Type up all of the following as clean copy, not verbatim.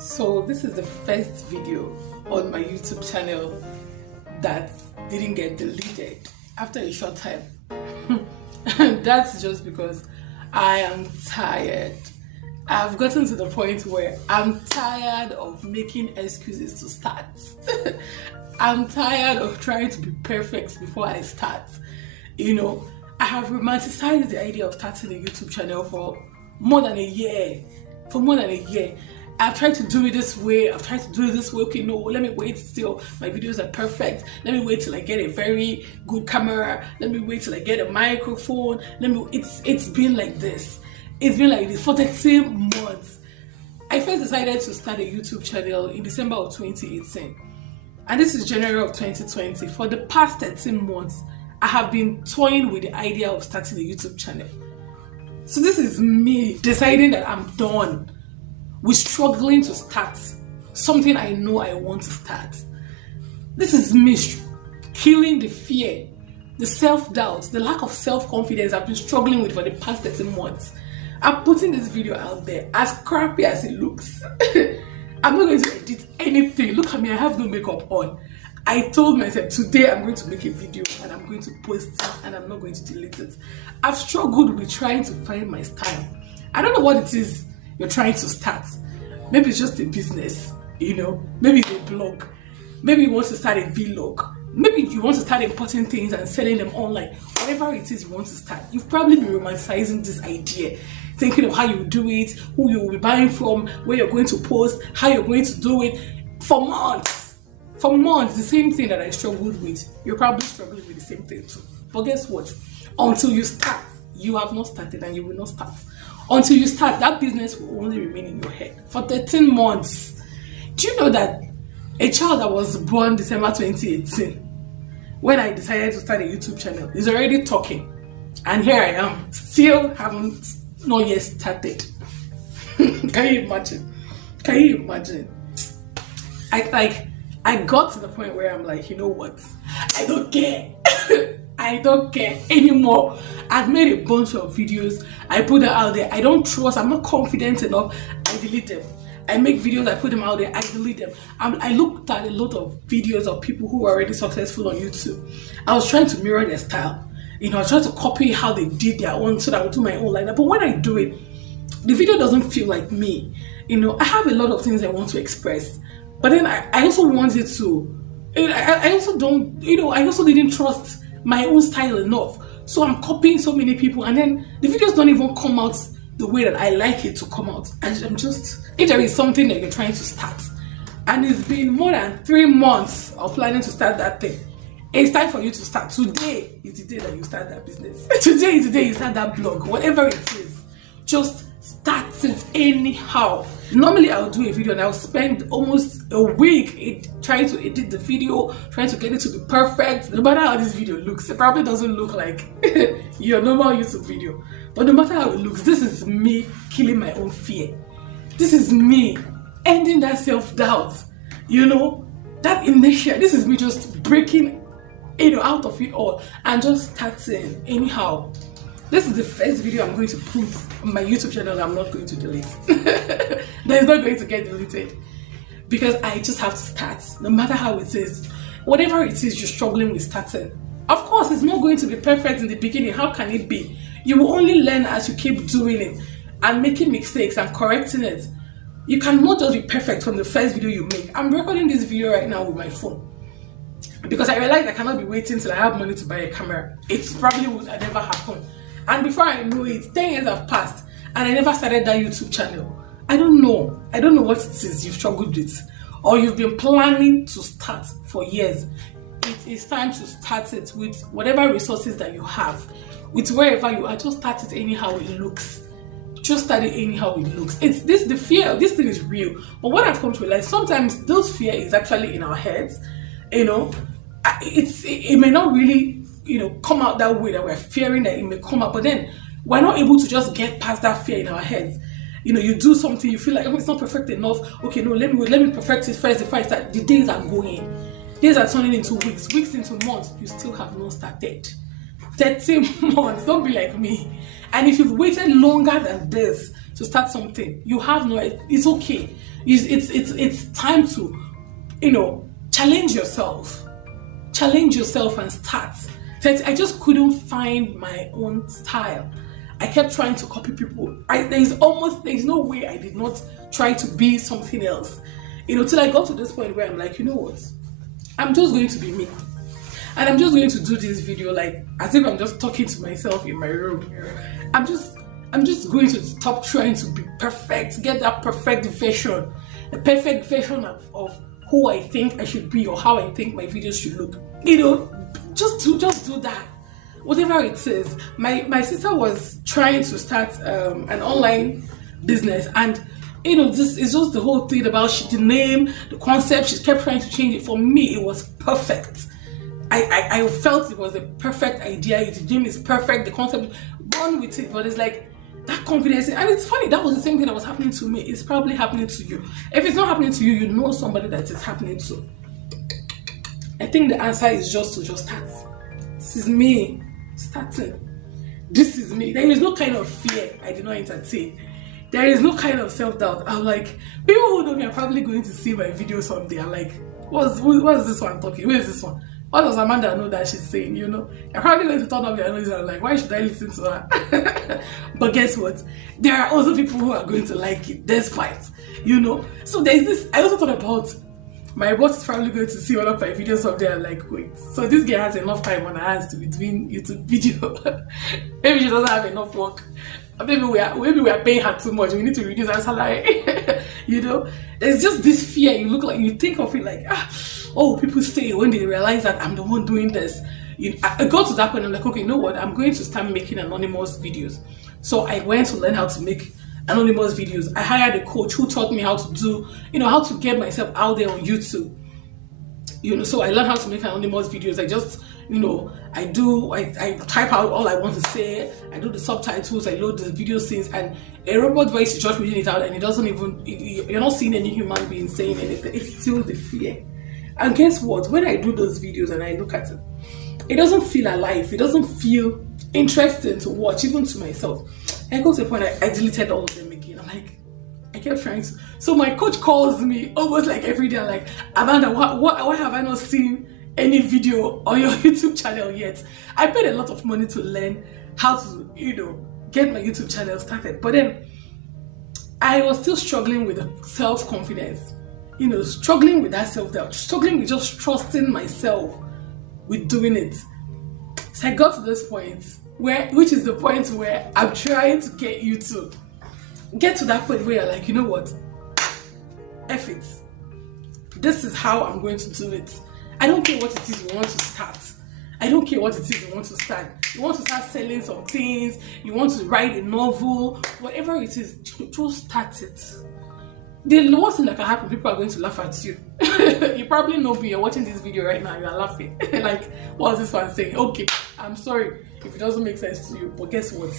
So this is the first video on my YouTube channel that didn't get deleted after a short time. That's just because I am tired. I've gotten to the point where I'm tired of making excuses to start. I'm tired of trying to be perfect before I start. I have romanticized the idea of starting a YouTube channel for more than a year. I've tried to do it this way. Okay, no, let me wait till my videos are perfect. Let me wait till I get a very good camera. Let me wait till I get a microphone. It's been like this. It's been like this for 13 months. I first decided to start a YouTube channel in December of 2018. And this is January of 2020. For the past 13 months, I have been toying with the idea of starting a YouTube channel. So this is me deciding that I'm done with struggling to start something I know I want to start. This is me killing the fear, the self-doubt, the lack of self-confidence I've been struggling with for the past 13 months. I'm putting this video out there, as crappy as it looks. I'm not going to edit anything. Look at me, I have no makeup on. I told myself today I'm going to make a video and I'm going to post it and I'm not going to delete it. I've struggled with trying to find my style. I don't know what it is you're trying to start. Maybe it's just a business, maybe it's a blog, maybe you want to start a vlog, maybe you want to start importing things and selling them online. Whatever it is you want to start, you've probably been romanticizing this idea, thinking of how you do it, who you will be buying from, where you're going to post, how you're going to do it for months. For months, the same thing that I struggled with, you're probably struggling with the same thing too. But guess what? Until you start, you have not started and you will not start. Until you start, that business will only remain in your head for 13 months. Do you know that a child that was born December 2018, when I decided to start a YouTube channel, is already talking? And here I am, still not yet started. Can you imagine? I got to the point where I'm like, you know what? I don't care. I don't care anymore. I've made a bunch of videos. I put them out there. I don't trust. I'm not confident enough. I delete them. I make videos. I put them out there. I delete them. I looked at a lot of videos of people who are already successful on YouTube. I was trying to mirror their style. I was trying to copy how they did their own so that I would do my own like that. But when I do it, the video doesn't feel like me. I have a lot of things I want to express. But then I also wanted to. I also don't. I also didn't trust my own style enough, so I'm copying so many people, and then the videos don't even come out the way that I like it to come out. I'm just, if there is something that you're trying to start and it's been more than 3 months of planning to start that thing, it's time for you to start. Today is the day that you start that business. Today is the day you start that blog, whatever it is. Just start it anyhow. Normally I'll do a video and I'll spend almost a week trying to edit the video, trying to get it to be perfect. No matter how this video looks, it probably doesn't look like your normal YouTube video. But no matter how it looks, this is me killing my own fear. This is me ending that self-doubt. That inertia. This is me just breaking out of it all and just starting anyhow. This is the first video I'm going to put on my YouTube channel I'm not going to delete. That is not going to get deleted. Because I just have to start, no matter how it is. Whatever it is you're struggling with starting. Of course, it's not going to be perfect in the beginning. How can it be? You will only learn as you keep doing it and making mistakes and correcting it. You cannot just be perfect from the first video you make. I'm recording this video right now with my phone. Because I realized I cannot be waiting till I have money to buy a camera. It probably would never happen. And before I know it, 10 years have passed and I never started that YouTube channel. I don't know what it is you've struggled with or you've been planning to start for years. It is time to start it with whatever resources that you have, with wherever you are. Just start it anyhow it looks. Just start it anyhow it looks. The fear, this thing is real. But what I've come to realize, sometimes those fear is actually in our heads. It may not really come out that way that we're fearing that it may come out, but then we're not able to just get past that fear in our heads. You do something, you feel like, it's not perfect enough. Okay, no, let me perfect it first before I start. The days are going. Days are turning into weeks into months. You still have not started. 13 months, don't be like me. And if you've waited longer than this to start something. You have no, it's okay. It's time to, challenge yourself. Challenge yourself and start. So I just couldn't find my own style. I kept trying to copy people. There's no way I did not try to be something else. Till I got to this point where I'm like, you know what? I'm just going to be me. And I'm just going to do this video like as if I'm just talking to myself in my room. I'm just going to stop trying to be perfect, get that perfect version, the perfect version of who I think I should be or how I think my videos should look. Just do that. Whatever it is. My sister was trying to start an online business, and this is just the whole thing about the name, the concept. She kept trying to change it. For me, it was perfect. I felt it was a perfect idea. The name is perfect. The concept, run with it. But it's like that confidence, and it's funny. That was the same thing that was happening to me. It's probably happening to you. If it's not happening to you, you know somebody that it's happening to. I think the answer is just to start. This is me starting. This is me. There is no kind of fear I did not entertain. There is no kind of self-doubt. I'm like, people who know me are probably going to see my video someday. I'm like, what's this one talking? Where is this one? What does Amanda know that she's saying? You're probably going to turn off their nose and like, why should I listen to her? But guess what? There are also people who are going to like it, despite, So there's this. I also thought about my boss is probably going to see one of my videos someday and like, wait, so this girl has enough time on her hands to be doing YouTube video. Maybe she doesn't have enough work. Maybe we are paying her too much. We need to reduce our salary. There's just this fear. You think of it like, people say when they realize that I'm the one doing this. I got to that point. I'm like, okay, you know what? I'm going to start making anonymous videos. So I went to learn how to make anonymous videos. I hired a coach who taught me how to do, how to get myself out there on YouTube. So I learned how to make anonymous videos. I just, I type out all I want to say. I do the subtitles. I load the video scenes, and a robot voice is just reading it out, and it doesn't even. You're not seeing any human being saying anything. It's still the fear. And guess what? When I do those videos and I look at it, it doesn't feel alive. It doesn't feel interesting to watch, even to myself. I go to the point I deleted all of them again. I'm like, I kept trying to. So my coach calls me almost like every day. I'm like, Amanda, why have I not seen any video on your YouTube channel yet? I paid a lot of money to learn how to, get my YouTube channel started. But then I was still struggling with the self-confidence, struggling with that self-doubt, struggling with just trusting myself with doing it. So I got to this point which is the point where I'm trying to get you to get to that point where you're like, you know what? F it. This is how I'm going to do it. I don't care what it is you want to start. I don't care what it is you want to start. You want to start selling some things, you want to write a novel, whatever it is, just start it. The worst thing that can happen, people are going to laugh at you. You probably know me, you're watching this video right now, you are laughing. Like, what's this one saying? Okay, I'm sorry if it doesn't make sense to you, but guess what?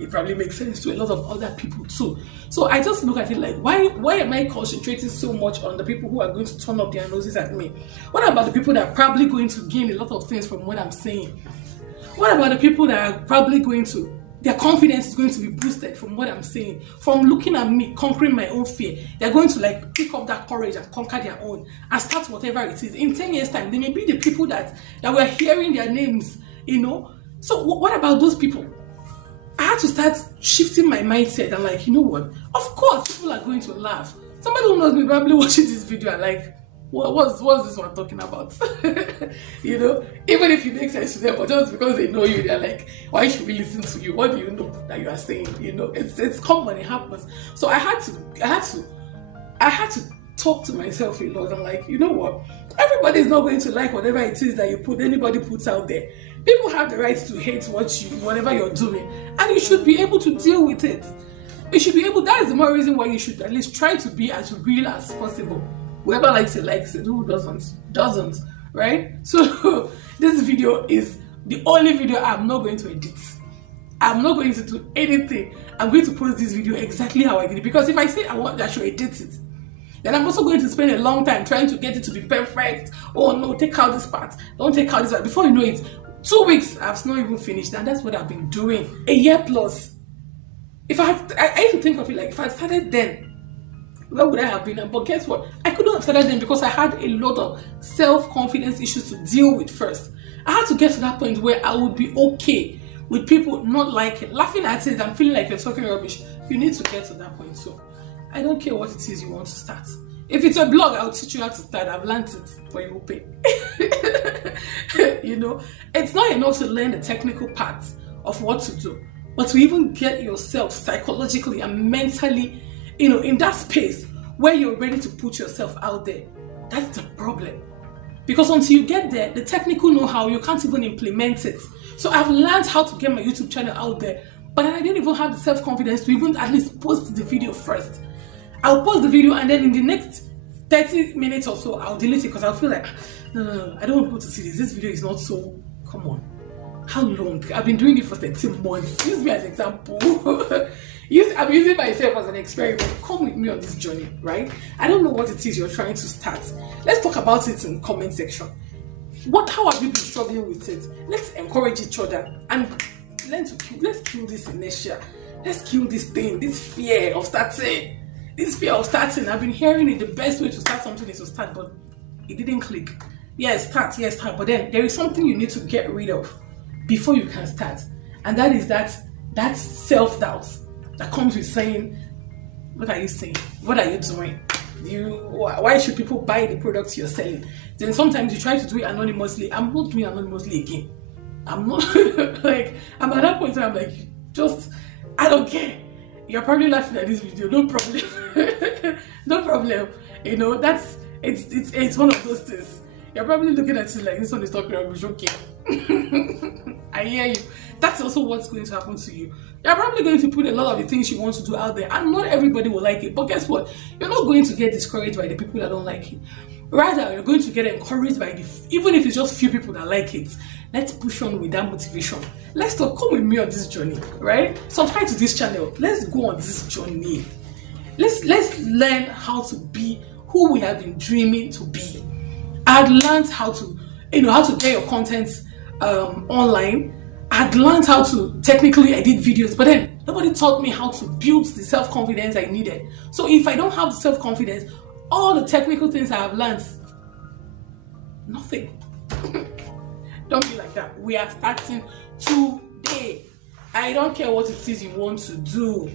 It probably makes sense to a lot of other people too. So I just look at it like, why am I concentrating so much on the people who are going to turn up their noses at me? What about the people that are probably going to gain a lot of things from what I'm saying? What about the people that are probably going to, their confidence is going to be boosted from what I'm saying, from looking at me, conquering my own fear. They're going to like pick up that courage and conquer their own and start whatever it is. In 10 years time, they may be the people that we're hearing their names, So what about those people? I had to start shifting my mindset. I'm like, you know what? Of course, people are going to laugh. Somebody who knows me probably watching this video and like, what's this one talking about? Even if it makes sense to them, but just because they know you, they're like, why should we listen to you? What do you know that you are saying? It's common, it happens. So I had to talk to myself a lot. I'm like, you know what? Everybody's not going to like whatever it is that anybody puts out there. People have the right to hate whatever you're doing, and you should be able to deal with it. You should be able. That is the more reason why you should at least try to be as real as possible. Whoever likes it, who doesn't, right? So this video is the only video I'm not going to edit. I'm not going to do anything. I'm going to post this video exactly how I did it, because if I say I should edit it, then I'm also going to spend a long time trying to get it to be perfect. Oh no, take out this part. Don't take out this part. Before you know it, 2 weeks I've not even finished, and that's what I've been doing. A year plus. If I used to think of it like, if I started then, where would I have been? But guess what? I couldn't have started then because I had a lot of self-confidence issues to deal with first. I had to get to that point where I would be okay with people not liking, laughing at it and feeling like you're talking rubbish. You need to get to that point. So I don't care what it is you want to start. If it's a blog, I'll teach you how to start. I've learned it, but you will pay. You know, it's not enough to learn the technical parts of what to do, but to even get yourself psychologically and mentally, you know, in that space where you're ready to put yourself out there. That's the problem. Because until you get there, the technical know-how, you can't even implement it. So I've learned how to get my YouTube channel out there, but I didn't even have the self-confidence to even at least post the video first. I'll post the video and then in the next 30 minutes or so, I'll delete it because I'll feel like, no, I don't want people to see this. This video is not so, come on. How long? I've been doing it for 13 months. Use me as an example. I'm using myself as an experiment. Come with me on this journey, right? I don't know what it is you're trying to start. Let's talk about it in the comment section. How have you been struggling with it? Let's encourage each other and let's kill this inertia. Let's kill this thing, this fear of starting. I've been hearing it, the best way to start something is to start, but it didn't click. Yes, start. But then there is something you need to get rid of before you can start. And that is that self-doubt that comes with saying, what are you saying? What are you doing? Why should people buy the products you're selling? Then sometimes you try to do it anonymously. I'm not doing anonymously again. I'm not like, I'm at that point where I'm like, I don't care. You're probably laughing at this video, no problem. No problem. You know, it's one of those things. You're probably looking at it like, this one is talking about okay. I hear you. That's also what's going to happen to you. You're probably going to put a lot of the things you want to do out there, and not everybody will like it. But guess what? You're not going to get discouraged by the people that don't like it. Rather, you're going to get encouraged by even if it's just few people that like it. Let's push on with that motivation. Let's talk. Come with me on this journey, right? Subscribe to this channel. Let's go on this journey. Let's learn how to be who we have been dreaming to be. I'd learned how to get your content online. I'd learned how to technically edit videos, but then nobody taught me how to build the self-confidence I needed. So if I don't have the self-confidence, all the technical things I have learned, nothing. Don't be like that. We are starting today. I don't care what it is you want to do.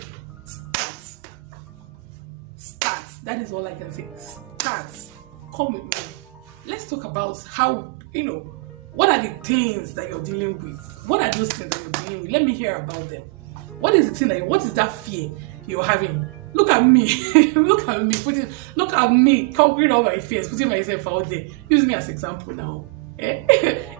Start. That is all I can say. Start. Come with me. Let's talk about how, what are the things that you're dealing with? What are those things that you're dealing with? Let me hear about them. What is the thing what is that fear you're having? Look at me. Look at me conquering all my fears, putting myself out there. Use me as example now. There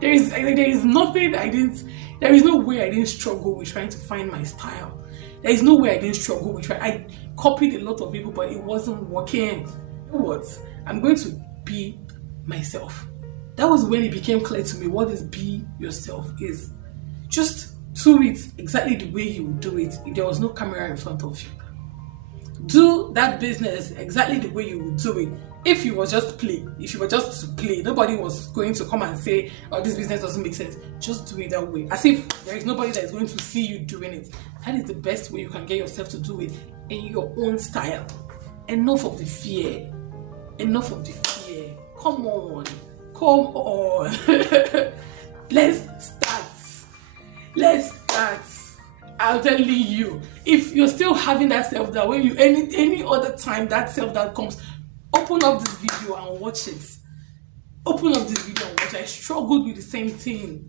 is nothing there is no way I didn't struggle with trying to find my style. There is no way I didn't struggle with I copied a lot of people, but it wasn't working. You know what? I'm going to be myself. That was when it became clear to me what is be yourself is. Just do it exactly the way you would do it if there was no camera in front of you. Do that business exactly the way you would do it if you were just to play. Nobody was going to come and say, oh, this business doesn't make sense. Just do it that way, as if there is nobody that is going to see you doing it. That is the best way you can get yourself to do it in your own style. Enough of the fear. Come on. Let's start. I'll tell you, if you're still having that self-doubt, when you any other time that self-doubt comes, open up this video and watch it. I struggled with the same thing.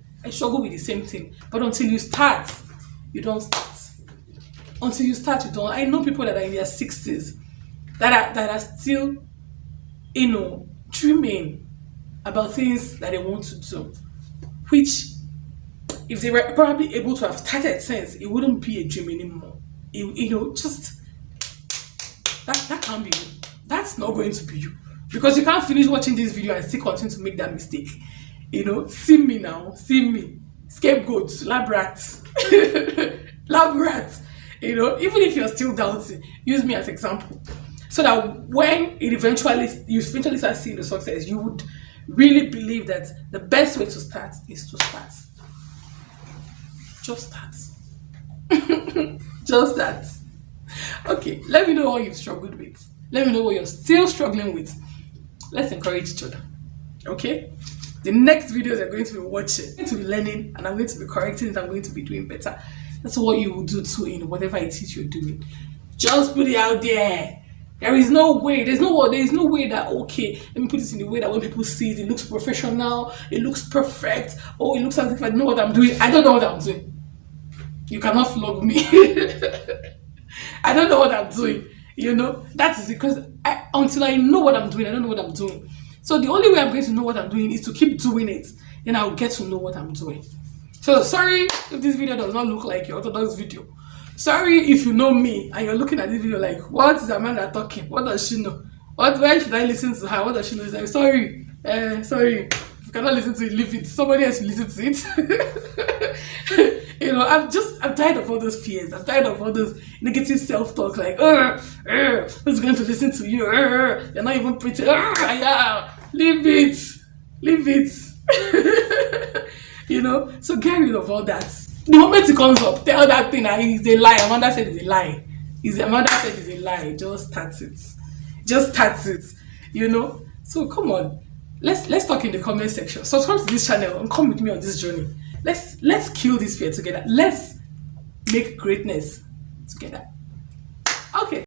But until you start, you don't start. Until you start, you don't. I know people that are in their 60s that are still, dreaming about things that they want to do, which if they were probably able to have started since, it wouldn't be a dream anymore. Just that can't be you. That's not going to be you, because you can't finish watching this video and still continue to make that mistake. See me now, scapegoat, lab rat. Even if you're still doubting, use me as example, so that when you eventually start seeing the success, you would really believe that the best way to start is to start. Just start. Just that. Okay, let me know what you've struggled with. Let me know what you're still struggling with. Let's encourage each other. Okay? The next videos you're going to be watching, I'm going to be learning, and I'm going to be correcting it. I'm going to be doing better. That's what you will do too in whatever it is you're doing. Just put it out there. There is no way. There is no way that, okay, let me put this in the way that when people see it, it looks professional, it looks perfect, or it looks as if I know what I'm doing. I don't know what I'm doing. You cannot flog me. I don't know what I'm doing. You know, that is because until I know what I'm doing, I don't know what I'm doing. So the only way I'm going to know what I'm doing is to keep doing it. Then I'll get to know what I'm doing. So sorry if this video does not look like your orthodox video. Sorry if you know me and you're looking at this video like, what is Amanda talking? What does she know? Why should I listen to her? What does she know? It's like, sorry. If you cannot listen to it, leave it. Somebody else will listen to it. You know, I'm tired of all those fears. I'm tired of all those negative self-talk like, who's going to listen to you? You're not even pretty. Yeah. Leave it. Leave it. You know, so get rid of all that. The moment it comes up, tell that thing that it's a lie. Amanda said it's a lie. Amanda said it's a lie. Just start it. Just start it. You know? So come on. Let's talk in the comment section. Subscribe to this channel and come with me on this journey. Let's kill this fear together. Let's make greatness together. Okay.